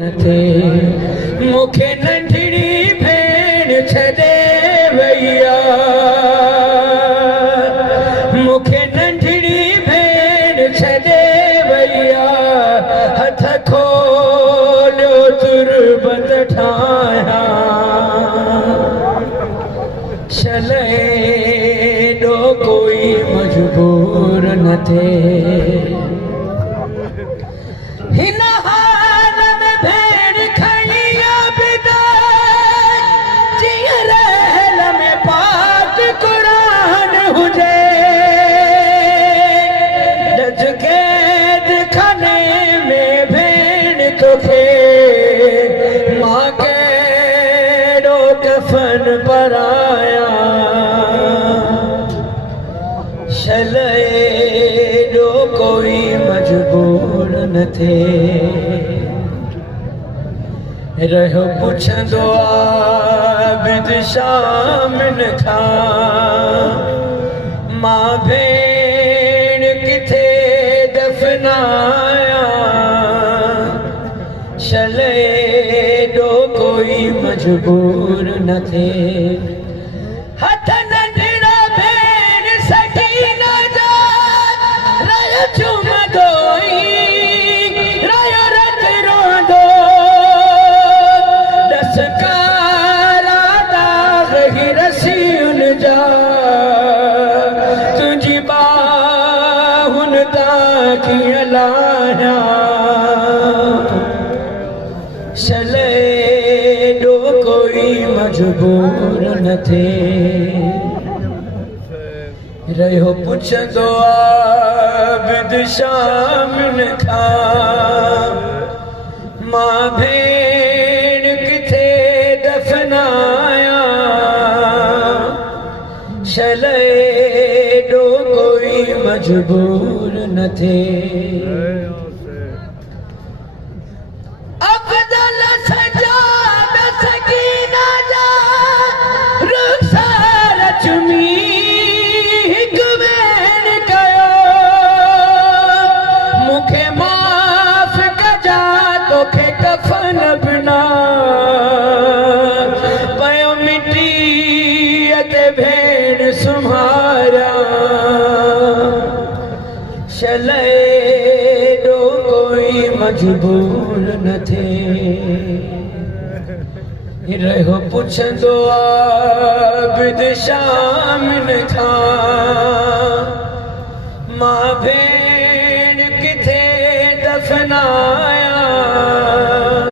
मुखे नंढड़ी भेण छॾे वैया, मुखे नंढड़ी भेण छॾे वैया, हथ खोलियो तुरबत ठाहियां, छले एॾो कोई मजबूर न थिए। हिन मां केड़ो कफन पराया, छले एॾो कोई मजबूर न थिए। रहियो पुछंदो आबिद शामिन खां, मां भेण किथे दफनाया, छले एॾो कोई मजबूर न थिए। हथ नंढड़ा भेण सकीन जा रहियो चुमंदो रहियो रत रोंदो, दसकारा दाग़ ही रसीउन जा, तुंहिंजी बाहुन तां कीअं लाहियां, छले एॾो कोई मजबूर न थिए। रहियो पुछंदो आबिद शामिन खां, मां भेण किथे दफनाया, छले एॾो कोई मजबूर न थिए। कफन बिना पयो मिट्टीअ ते भेण सुम्हारिया, छले एॾो कोई मजबूर न थिए। रहियो पुछंदो आबिद शामिन खां, मां भेण